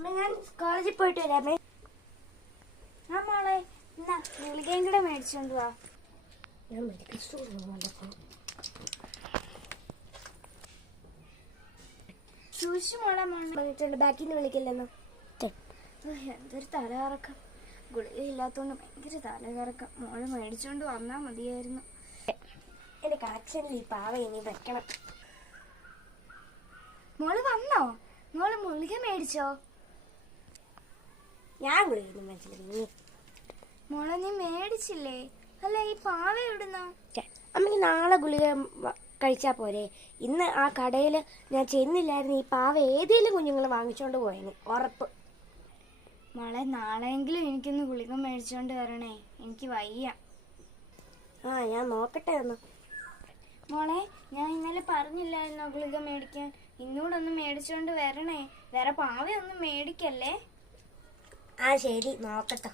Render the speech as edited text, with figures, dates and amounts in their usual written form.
അമ്മ ഞാൻ കോളേജിൽ പോയിട്ട് വരാമേ. ആ മോളെ എന്നാ ഗുളികയും കൂടെ മേടിച്ചോണ്ട് വാ. ഞാൻ മെഡിക്കൽ സ്റ്റോറിൽ പോകുന്നുണ്ടപ്പോ. ശുശി മോളെ മോളെ ബാക്കിൽ നിന്ന് വിളിക്കില്ലെന്നോ. എന്തൊരു തലകറക്കം. ഗുളികയില്ലാത്തോണ്ട് ഭയങ്കര തലകറക്കം. മോള് മേടിച്ചോണ്ട് വന്നാ മതിയായിരുന്നു. എന്റെ കളക്ഷനിൽ ഈ പാവ ഇനി വെക്കണം. മോള് വന്നോ? മോള് ഗുളിക മേടിച്ചോ? ഞാൻ ഗുളിക മേടിച്ചില്ല. മോളെ നീ മേടിച്ചില്ലേ? അല്ല ഈ പാവ എവിടുന്നോ? അമ്മക്ക് നാളെ ഗുളിക കഴിച്ചാ പോരെ? ഇന്ന് ആ കടയിൽ ഞാൻ ചെന്നില്ലായിരുന്നു. ഈ പാവ ഏതെങ്കിലും കുഞ്ഞുങ്ങൾ വാങ്ങിച്ചോണ്ട് പോയേനെ ഉറപ്പ്. മോളെ നാളെയെങ്കിലും എനിക്കൊന്ന് ഗുളിക മേടിച്ചോണ്ട് വരണേ, എനിക്ക് വയ്യ. ഞാൻ നോക്കട്ടെ ഒന്ന്. മോളെ ഞാൻ ഇന്നലെ പറഞ്ഞില്ലായിരുന്നോ ഗുളിക മേടിക്കാൻ? ഇന്നൂടെ ഒന്ന് മേടിച്ചോണ്ട് വരണേ. വേറെ പാവയൊന്നും മേടിക്കല്ലേ. ശരി നോക്കട്ടെ.